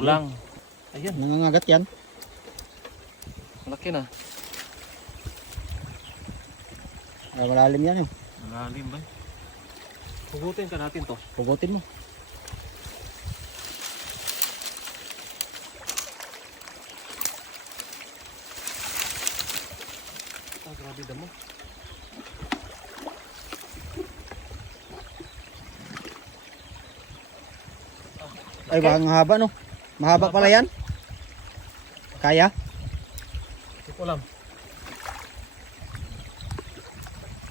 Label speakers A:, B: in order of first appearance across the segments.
A: Ulang. Ayan,
B: Nangangagat yan.
A: malaki na.
B: Ah, malalim yan eh.
A: Malalim ba? Hugutin ka natin to.
B: Pugutin mo.
A: Ah, grabe damo.
B: Ay, baka mahaba no. Mahaba pala yan. Kaya?
A: Hindi ko alam.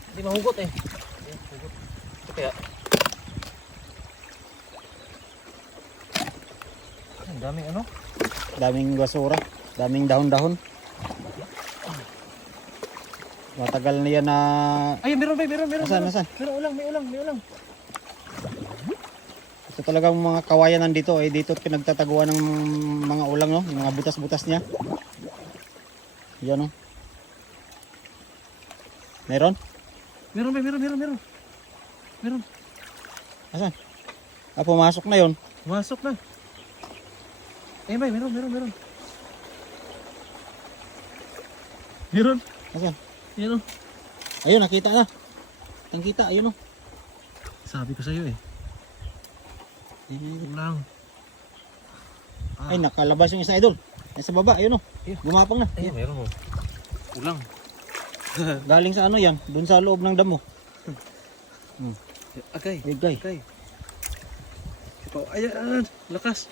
A: Hindi mahugot eh. Hindi, hugot. Ito kaya. Ang daming ano?
B: Daming basura. Daming dahon-dahon. Matagal na yan na...
A: Ay, meron ba? Meron, meron.
B: Nasaan,
A: meron.
B: nasaan?
A: Meron ulang, may ulang, may ulang.
B: Talagang mga kawayan nandito. Eh, dito pinagtataguan ng mga ulang, no? Yung mga butas-butas niya. Yan, no? Meron?
A: Meron ba? Meron, meron, meron. Meron.
B: Asan? Ah, pumasok na yon.
A: Masok na. Eh, may meron, meron, meron. Meron.
B: Asan?
A: Yan o.
B: Ayun, nakita na. Nakita, ayun, no?
A: Sabi ko sa'yo eh. Ulang.
B: Ay, nakalabas yung isa idol. Ay, sa baba, ayun?
A: Ayun.
B: Gumapang na.
A: Ay, meron o. Ulang.
B: Galing sa ano yan? Doon sa loob ng damo.
A: Agay.
B: Bigay.
A: Agay. Ikaw, ayan, lakas.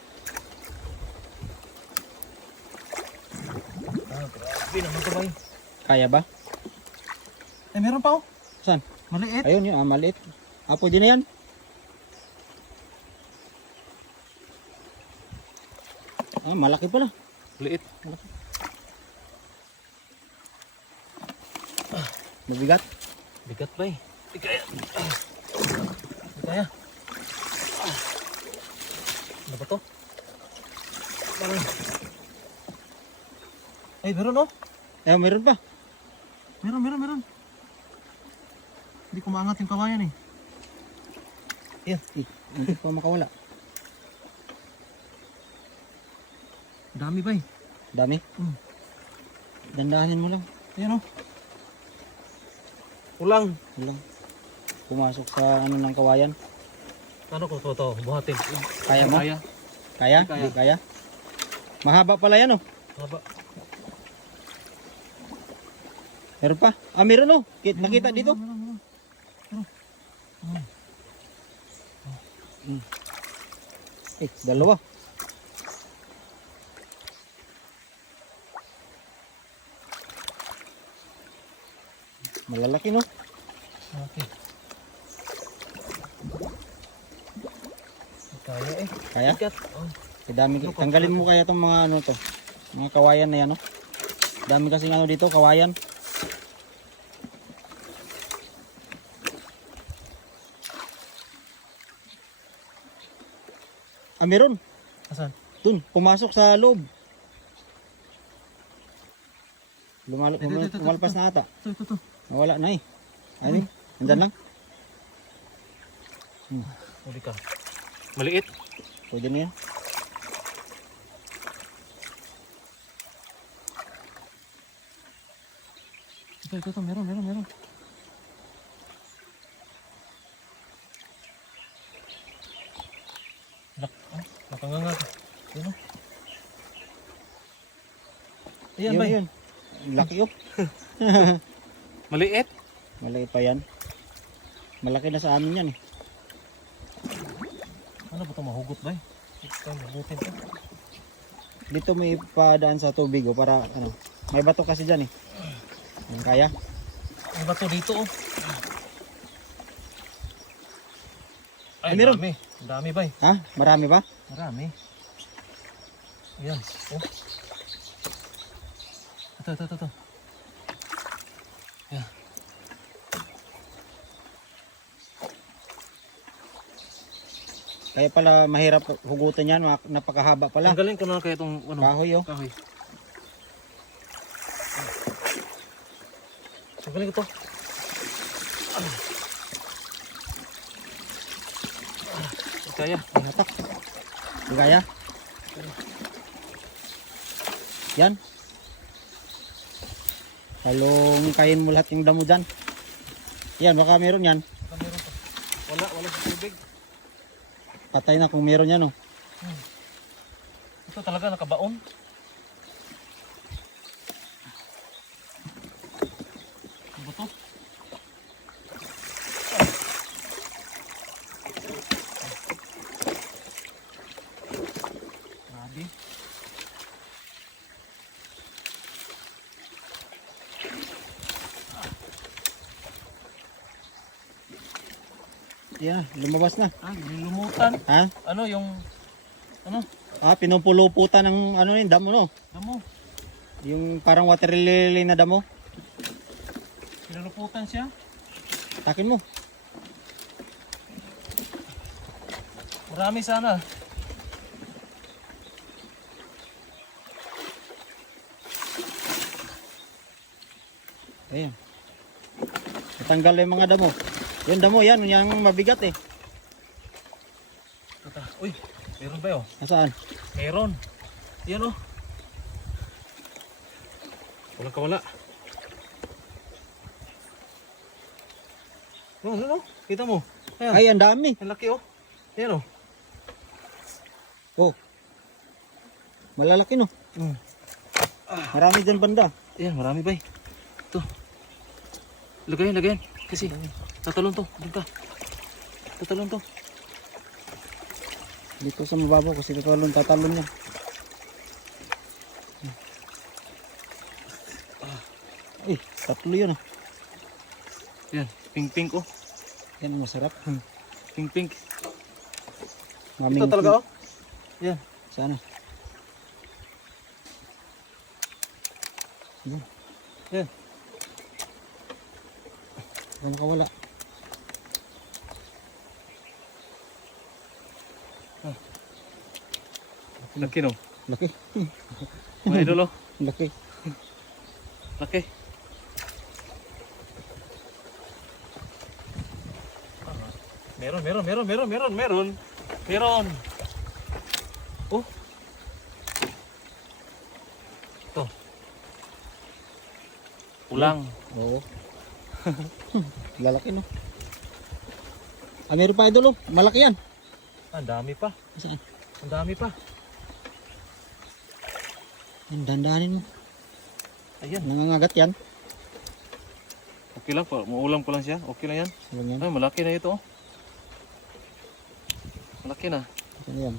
A: Ah, grabe naman ito ba
B: Kaya ba?
A: Eh, meron pa oh.
B: Saan?
A: Maliit.
B: Ayun yun, ah, maliit. Ah, pwede na yan. Ah, malaki pala.
A: Maliit.
B: Mabigat.
A: Bigat ba eh? Di kaya. Di kaya. Ano ba to? Parang... Ay, meron oh.
B: Eh, meron pa.
A: Meron, meron, meron. Hindi ko maangat yung kawayan eh.
B: Eh, hindi pa makawala.
A: Dami ba eh?
B: Dami.
A: Hmm.
B: Dandahanin mo lang.
A: Ayan oh. Ulang.
B: Lang. Pumasok sa ano ng kawayan.
A: Ano ko to to? Buhatin.
B: Kaya mo?
A: Kaya.
B: Kaya?
A: Hindi kaya.
B: Hindi kaya? Mahaba pala yan, oh.
A: Haba.
B: Meron pa? Ah, meron, oh. Kit- Nakita dito.
A: Meron, meron.
B: Eh, dalawa. Malalaki, no?
A: Okay. Kaya eh.
B: Kaya?
A: Bigat. Oh.
B: Dami, tanggalin mo kaya itong mga ano to. Mga kawayan na yan, no? Dami kasi ano dito, kawayan. Ah, meron.
A: Asan?
B: Dun, pumasok sa loob. Lumal
A: Ito, ito, ito, ito,
B: lumalpas na ata.
A: Ito, ito, ito.
B: Nawala na eh. Ano eh? Nandyan lang.
A: Huli ka. Maliit.
B: Pwede na yan.
A: Ito, ito, ito. Meron, meron, meron. Lak, ah, nakanganga. Yun oh. Ayan
B: Yun,
A: ba?
B: yun. Laki oh.
A: Maliit?
B: Malaki pa yan. Malaki na sa amin yan eh.
A: Ano ba ito? Mahugot ba? Ito, mahugutin to.
B: Dito may padaan sa tubig oh, para ano. May bato kasi dyan eh. Yan kaya.
A: Ano ba ito dito oh?
B: Ay,
A: Ay,
B: meron.
A: dami. Dami ba?
B: Ha? Marami ba?
A: Marami. Ayan. Oh. Ito, ito, ito, ito. Ayan.
B: Kaya pala mahirap hugutin yan. Napakahaba pala.
A: Tanggalin ko na kaya itong ano,
B: Kahoy oh.
A: kahoy. Tanggalin ko to. Ah. Ah, Kaya.
B: Hindi kaya? Yan. Halong kain mo lahat yung damo dyan. Yan, baka meron yan.
A: Baka meron pa. Wala, wala sa tubig.
B: Patay na kung meron yan, oh.
A: Ito talaga nakabaon. Ano ba to? Grabe.
B: Yan, lumabas na.
A: Ah, nilumutan.
B: Ha?
A: Ano yung... Ano?
B: Ah, pinupuluputan ng ano yun, damo, no?
A: Damo.
B: Yung parang water lily na damo.
A: Pinuluputan siya.
B: Takin mo.
A: Marami sana.
B: Ayan. Natanggal na yung mga damo. Yung damo, yan, yung mabigat eh.
A: Tata. Uy, meron ba yun?
B: Nasaan?
A: Meron. Yan o. Walang kawala. No, ano, no? Kita mo. Ayan.
B: Ay, ang dami.
A: Ang laki oh. Yan o.
B: Oh. Malalaki no.
A: Mm.
B: Marami dyan banda.
A: Ayan, marami ba Ito. Lagayan, lagayan. Kasi, tatalon to. Doon ka. Tatalon to.
B: Dito sa mababaw kasi tatalon, tatalon yan. Eh, tatlo yun ah.
A: Yan, pink-pink oh.
B: Yan ang masarap.
A: Pink-pink.
B: Maming
A: Ito talaga oh. Yan.
B: Sana. Yan.
A: Yan.
B: Baka makawala.
A: Laki no.
B: Laki.
A: Mga idol oh.
B: Laki.
A: Laki. Meron, meron, meron, meron, meron, meron. Meron. Oh. Ito. Ulang.
B: Oo. Lalaki no. Ah, meron pa idol oh. Malaki yan.
A: Ang dami pa.
B: Saan?
A: Ang dami pa.
B: Yan, dandanin mo.
A: Ayan.
B: Nangangagat yan.
A: Okay lang po. Maulam ko lang siya. Okay lang
B: yan. Yan.
A: Ay, malaki na ito. oh. Malaki na.
B: Yan yan.